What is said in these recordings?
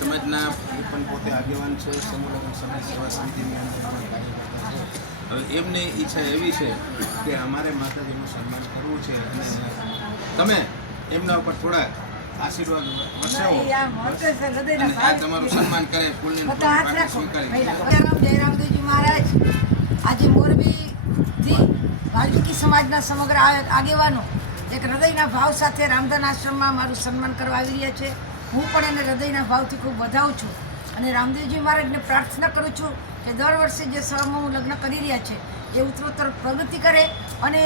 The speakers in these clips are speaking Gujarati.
સમાજના એ પણ પોતે આગેવાન છે, સમૂહ લગ્ન સમાજ સેવા સમિતિની અંદર કાર્યકર્તા છે. હવે એમની ઈચ્છા એવી છે કે અમારે માતાજીનું સન્માન કરવું છે અને તમે એમના ઉપર થોડા આશીર્વાદ વર્ષાવો અને આ તમારું સન્માન કરે. ફૂલની સ્વીકારી. જયરામદેવજી મહારાજ આજે મોરબીથી વાલ્મીકી સમાજના સમગ્ર આગેવાનો એક હૃદયના ભાવ સાથે રામધન આશ્રમમાં મારું સન્માન કરવા આવી રહ્યા છે. હું પણ એને હૃદયના ભાવથી ખૂબ વધાવું છું અને રામદેવજી મહારાજને પ્રાર્થના કરું છું કે દર વર્ષે જે સમૂહ લગ્ન કરી રહ્યા છે એ ઉત્તરોત્તર પ્રગતિ કરે અને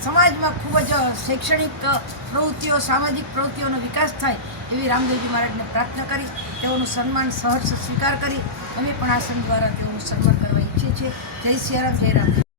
સમાજમાં ખૂબ જ શૈક્ષણિક પ્રવૃત્તિઓ, સામાજિક પ્રવૃત્તિઓનો વિકાસ થાય એવી રામદેવજી મહારાજને પ્રાર્થના કરી તેઓનું સન્માન સહર્ષ સ્વીકાર કરી અમે પણ આ સંઘ દ્વારા તેઓનું સન્માન કરવા ઈચ્છીએ છીએ. જય સિયારામ, જય રામ.